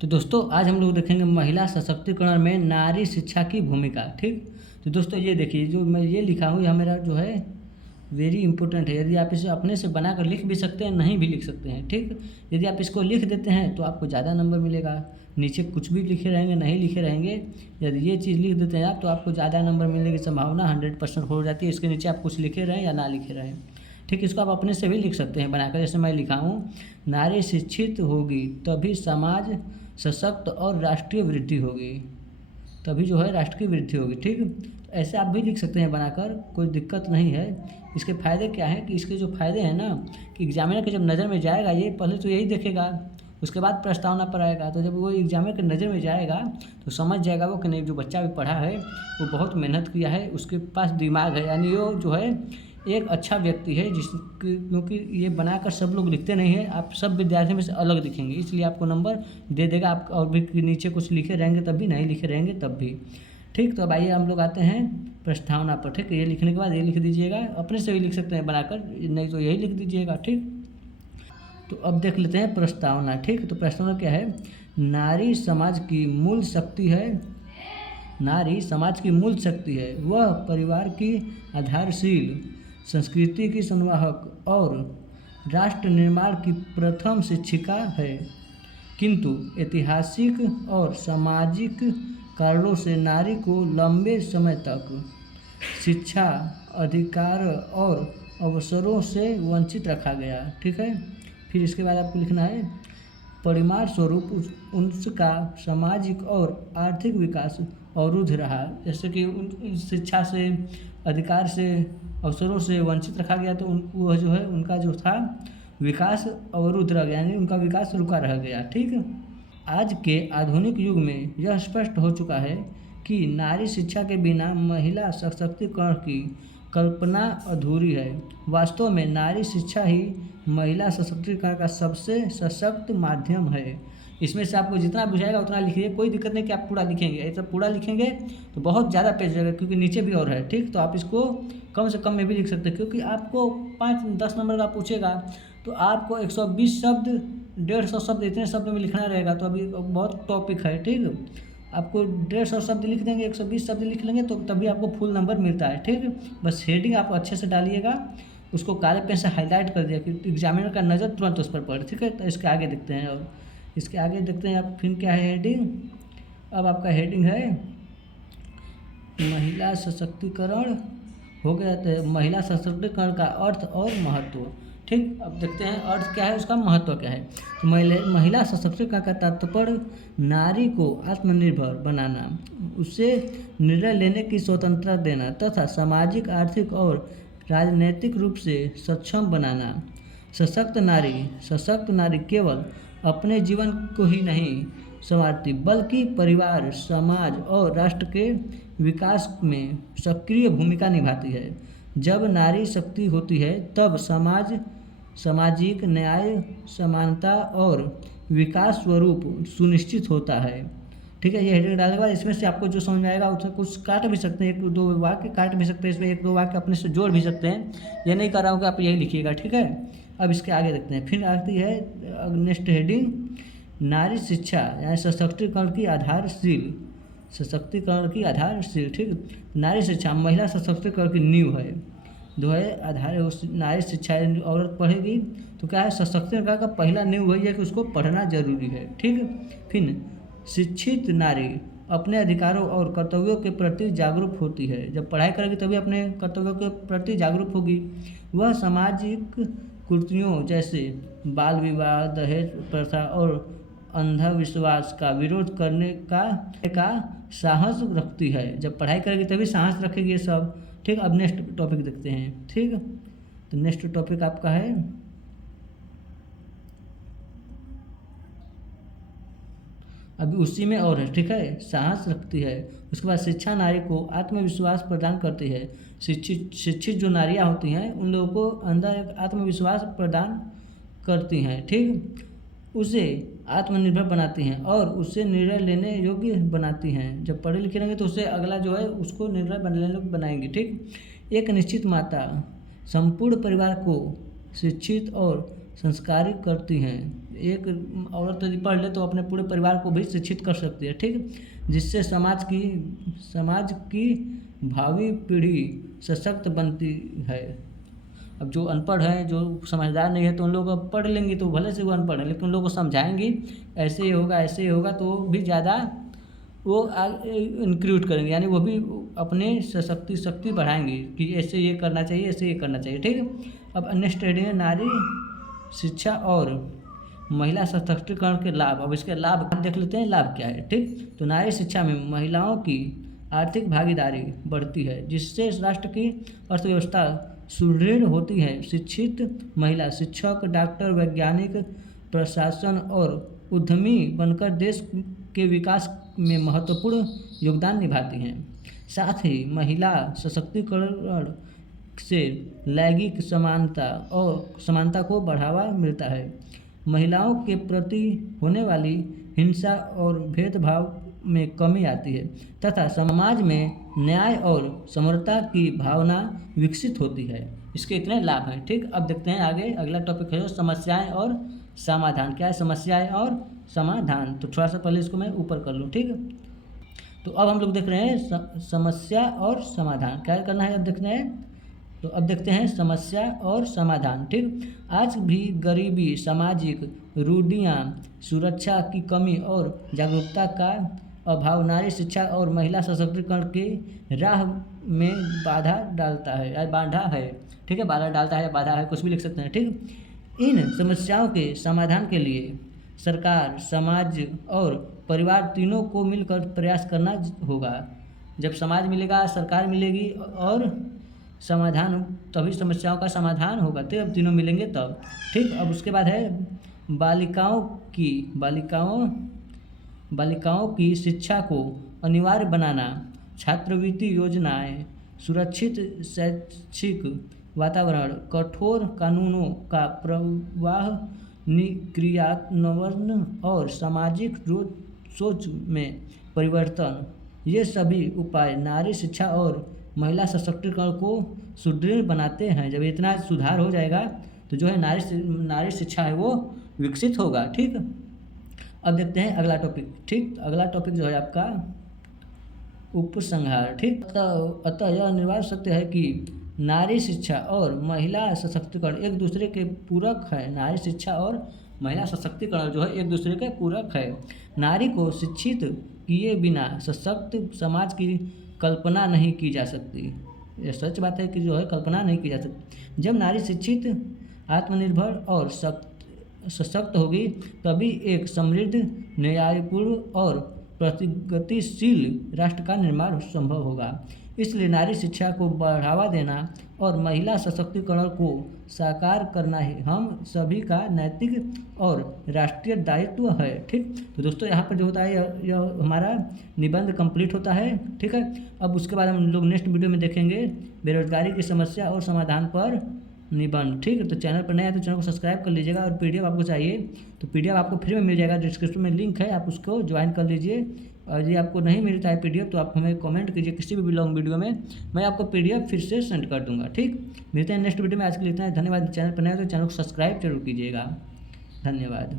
तो दोस्तों आज हम लोग देखेंगे महिला सशक्तिकरण में नारी शिक्षा की भूमिका। ठीक, तो दोस्तों ये देखिए जो मैं ये लिखा हूँ यह मेरा जो है वेरी इंपॉर्टेंट है। यदि आप इसे अपने से बनाकर लिख भी सकते हैं, नहीं भी लिख सकते हैं। ठीक, यदि आप इसको लिख देते हैं तो आपको ज़्यादा नंबर मिलेगा। नीचे कुछ भी लिखे रहेंगे, नहीं लिखे रहेंगे, यदि ये चीज़ लिख देते हैं आप तो आपको ज़्यादा नंबर मिलने की संभावना 100% हो जाती है। इसके नीचे आप कुछ लिखे रहें या ना लिखे रहें। ठीक, इसको आप अपने से भी लिख सकते हैं बनाकर। जैसे मैं लिखा हूँ, नारी शिक्षित होगी तभी समाज सशक्त और राष्ट्रीय वृद्धि होगी। तभी जो है राष्ट्र की वृद्धि होगी। ठीक, ऐसे आप भी लिख सकते हैं बनाकर, कोई दिक्कत नहीं है। इसके फ़ायदे क्या हैं कि इसके जो फ़ायदे हैं ना कि एग्जामिनर के जब नज़र में जाएगा, ये पहले तो यही देखेगा, उसके बाद प्रस्तावना पर आएगा। तो जब वो एग्जामिनर के नज़र में जाएगा तो समझ जाएगा वो कि नहीं, जो बच्चा भी पढ़ा है वो बहुत मेहनत किया है, उसके पास दिमाग है, यानी वो जो है एक अच्छा व्यक्ति है। क्योंकि ये बनाकर सब लोग लिखते नहीं हैं, आप सब विद्यार्थियों में से अलग दिखेंगे, इसलिए आपको नंबर दे देगा। आप और भी नीचे कुछ लिखे रहेंगे तब भी, नहीं लिखे रहेंगे तब भी। ठीक, तो अब आइए हम लोग आते हैं प्रस्तावना पर। ठीक, ये लिखने के बाद ये लिख दीजिएगा, अपने से भी लिख सकते हैं बनाकर, नहीं तो यही लिख दीजिएगा। ठीक, तो अब देख लेते हैं प्रस्तावना। ठीक, तो प्रस्तावना क्या है? नारी समाज की मूल शक्ति है। नारी समाज की मूल शक्ति है। वह परिवार की आधारशील, संस्कृति की संवाहक और राष्ट्र निर्माण की प्रथम शिक्षिका है। किंतु ऐतिहासिक और सामाजिक कारणों से नारी को लंबे समय तक शिक्षा, अधिकार और अवसरों से वंचित रखा गया। ठीक है, फिर इसके बाद आपको लिखना है, परिणाम स्वरूप उसका सामाजिक और आर्थिक विकास अवरुद्ध रहा। जैसे कि शिक्षा से, अधिकार से, अवसरों से वंचित रखा गया, तो वह जो है उनका जो था विकास अवरुद्ध रह गया, यानी उनका विकास रुका रह गया। ठीक, आज के आधुनिक युग में यह स्पष्ट हो चुका है कि नारी शिक्षा के बिना महिला सशक्तिकरण की कल्पना अधूरी है। वास्तव में नारी शिक्षा ही महिला सशक्तिकरण का सबसे सशक्त माध्यम है। इसमें से आपको जितना बुझाएगा उतना लिखिए, कोई दिक्कत नहीं कि आप पूरा लिखेंगे। ऐसा पूरा लिखेंगे तो बहुत ज़्यादा पेज जाएगा, क्योंकि नीचे भी और है। ठीक, तो आप इसको कम से कम में भी लिख सकते हैं, क्योंकि आपको 5-10 नंबर का पूछेगा तो आपको 120 शब्द, 150 शब्द, इतने शब्द में लिखना रहेगा। तो अभी बहुत टॉपिक है। ठीक, आपको 150 शब्द लिख देंगे, 120 शब्द लिख लेंगे तो तभी आपको फुल नंबर मिलता है। ठीक, बस हेडिंग आप अच्छे से डालिएगा, उसको काले पेन से हाईलाइट कर दिया कि एग्जामिनर का नज़र तुरंत उस पर पड़े। ठीक है, तो इसके आगे देखते हैं। और इसके आगे देखते हैं आप फिर क्या है हेडिंग। अब आपका हेडिंग है महिला सशक्तिकरण, हो गया। तो महिला सशक्तिकरण का अर्थ और महत्व। ठीक, अब देखते हैं अर्थ क्या है, उसका महत्व क्या है। तो महिला सशक्तिकरण का तात्पर्य नारी को आत्मनिर्भर बनाना, उसे निर्णय लेने की स्वतंत्रता देना तथा सामाजिक, आर्थिक और राजनीतिक रूप से सक्षम बनाना। सशक्त नारी केवल अपने जीवन को ही नहीं संवारती, बल्कि परिवार, समाज और राष्ट्र के विकास में सक्रिय भूमिका निभाती है। जब नारी शक्ति होती है तब सामाजिक न्याय, समानता और विकास स्वरूप सुनिश्चित होता है। ठीक है, ये हेडिंग डालने के बाद इसमें से आपको जो समझ में आएगा उसमें कुछ काट भी सकते हैं, 1-2 वाक्य काट भी सकते हैं, इसमें 1-2 वाक्य अपने से जोड़ भी सकते हैं। ये नहीं कर रहा हूँ कि आप यही लिखिएगा। ठीक है, अब इसके आगे देखते हैं। फिर आती है नेक्स्ट हेडिंग, नारी शिक्षा यानी सशक्तिकरण की आधारशील। सशक्तिकरण की आधारशील। ठीक, नारी शिक्षा महिला सशक्तिकरण की नींव है, जो है आधार है। उस नारी शिक्षा औरत पढ़ेगी तो क्या है, सशक्तिकरण का पहला नींव वही है कि उसको पढ़ना जरूरी है। ठीक, फिर शिक्षित नारी अपने अधिकारों और कर्तव्यों के प्रति जागरूक होती है। जब पढ़ाई करेगी तभी अपने कर्तव्यों के प्रति जागरूक होगी। वह सामाजिक कुरीतियों जैसे बाल विवाह, दहेज प्रथा और अंधविश्वास का विरोध करने का साहस रखती है। जब पढ़ाई करेगी तभी साहस रखेगी ये सब। ठीक, अब नेक्स्ट टॉपिक देखते हैं। ठीक, तो नेक्स्ट टॉपिक आपका है अभी उसी में और है। ठीक है, साहस रखती है। उसके बाद शिक्षा नारी को आत्मविश्वास प्रदान करती है। शिक्षित जो नारियाँ होती हैं उन लोगों को अंदर एक आत्मविश्वास प्रदान करती हैं। ठीक, उसे आत्मनिर्भर बनाती हैं और उससे निर्णय लेने योग्य बनाती हैं। जब पढ़े लिखे रहेंगे तो उससे अगला जो है उसको निर्णय लेने बनाएंगे। ठीक, एक निश्चित माता संपूर्ण परिवार को शिक्षित और संस्कारित करती हैं। एक औरत यदि पढ़ ले तो अपने पूरे परिवार को भी शिक्षित कर सकती है, ठीक, जिससे समाज की भावी पीढ़ी सशक्त बनती है। अब जो अनपढ़ हैं, जो समझदार नहीं है, तो उन लोग अब पढ़ लेंगे तो भले से वो अनपढ़ है, लेकिन उन लोग को समझाएंगी ऐसे ही होगा, ऐसे ही होगा, तो भी ज़्यादा वो इंक्लूड करेंगे, यानी वो भी अपने शक्ति बढ़ाएंगे कि ऐसे ये करना चाहिए, ऐसे ये करना चाहिए, ठीक। अब नेक्स्ट हेडिंग है नारी शिक्षा और महिला सशक्तिकरण के लाभ। अब इसके लाभ देख लेते हैं, लाभ क्या है, ठीक। तो नारी शिक्षा में महिलाओं की आर्थिक भागीदारी बढ़ती है, जिससे राष्ट्र की अर्थव्यवस्था सुदृढ़ होती है। शिक्षित महिला शिक्षक, डॉक्टर, वैज्ञानिक, प्रशासन और उद्यमी बनकर देश के विकास में महत्वपूर्ण योगदान निभाती हैं। साथ ही महिला सशक्तिकरण से लैंगिक समानता को बढ़ावा मिलता है। महिलाओं के प्रति होने वाली हिंसा और भेदभाव में कमी आती है तथा समाज में न्याय और समरसता की भावना विकसित होती है। इसके इतने लाभ हैं, ठीक। अब देखते हैं आगे, अगला टॉपिक है समस्याएं और समाधान। क्या है समस्याएं और समाधान? तो थोड़ा सा पहले इसको मैं ऊपर कर लूँ, ठीक। तो अब हम लोग देख रहे हैं समस्या और समाधान। क्या करना है अब देखते हैं, तो अब देखते हैं समस्या और समाधान, ठीक। आज भी गरीबी, सामाजिक रूढ़ियाँ, सुरक्षा की कमी और जागरूकता का अभाव नारी शिक्षा और महिला सशक्तिकरण की राह में बाधा डालता है या बाधा है, ठीक है, बाधा डालता है या बाधा है, कुछ भी लिख सकते हैं, ठीक। इन समस्याओं के समाधान के लिए सरकार, समाज और परिवार तीनों को मिलकर प्रयास करना होगा। जब समाज मिलेगा, सरकार मिलेगी और समाधान, तभी समस्याओं का समाधान होगा, तो अब तीनों मिलेंगे तब, ठीक। अब उसके बाद है बालिकाओं की शिक्षा को अनिवार्य बनाना, छात्रवृत्ति योजनाएं, सुरक्षित शैक्षिक वातावरण, कठोर कानूनों का प्रवाह, क्रियान्वयन और सामाजिक सोच में परिवर्तन, ये सभी उपाय नारी शिक्षा और महिला सशक्तिकरण को सुदृढ़ बनाते हैं। जब इतना सुधार हो जाएगा तो जो है नारी शिक्षा है वो विकसित होगा, ठीक। अब देखते हैं अगला टॉपिक, ठीक। अगला टॉपिक जो है आपका उपसंहार, ठीक। अतः यह अनिवार्य सत्य है कि नारी शिक्षा और महिला सशक्तिकरण एक दूसरे के पूरक है। नारी शिक्षा और महिला सशक्तिकरण जो है एक दूसरे के पूरक है। नारी को शिक्षित किए बिना सशक्त समाज की कल्पना नहीं की जा सकती। यह सच बात है कि जो है कल्पना नहीं की जा सकती। जब नारी शिक्षित, आत्मनिर्भर और सशक्त होगी तभी एक समृद्ध, न्यायपूर्ण और प्रगतिशील राष्ट्र का निर्माण संभव होगा। इसलिए नारी शिक्षा को बढ़ावा देना और महिला सशक्तिकरण को साकार करना ही हम सभी का नैतिक और राष्ट्रीय दायित्व है, ठीक। तो दोस्तों यहाँ पर जो होता है यह हमारा निबंध कंप्लीट होता है, ठीक है। अब उसके बाद हम लोग नेक्स्ट वीडियो में देखेंगे बेरोजगारी की समस्या और समाधान पर निबंध, ठीक है। तो चैनल पर नया है तो चैनल को सब्सक्राइब कर लीजिएगा और पीडीएफ आपको चाहिए तो पीडीएफ आपको फ्री में मिल जाएगा, डिस्क्रिप्शन में लिंक है, आप उसको ज्वाइन कर लीजिए। और यदि आपको नहीं मिलता है पीडीएफ तो आप हमें कमेंट कीजिए किसी भी लॉन्ग वीडियो में, मैं आपको पीडीएफ फिर से सेंड कर दूंगा, ठीक। मिलते हैं नेक्स्ट वीडियो में, आज के लिए इतना है, धन्यवाद। चैनल पर नया है तो चैनल को सब्सक्राइब जरूर कीजिएगा, धन्यवाद।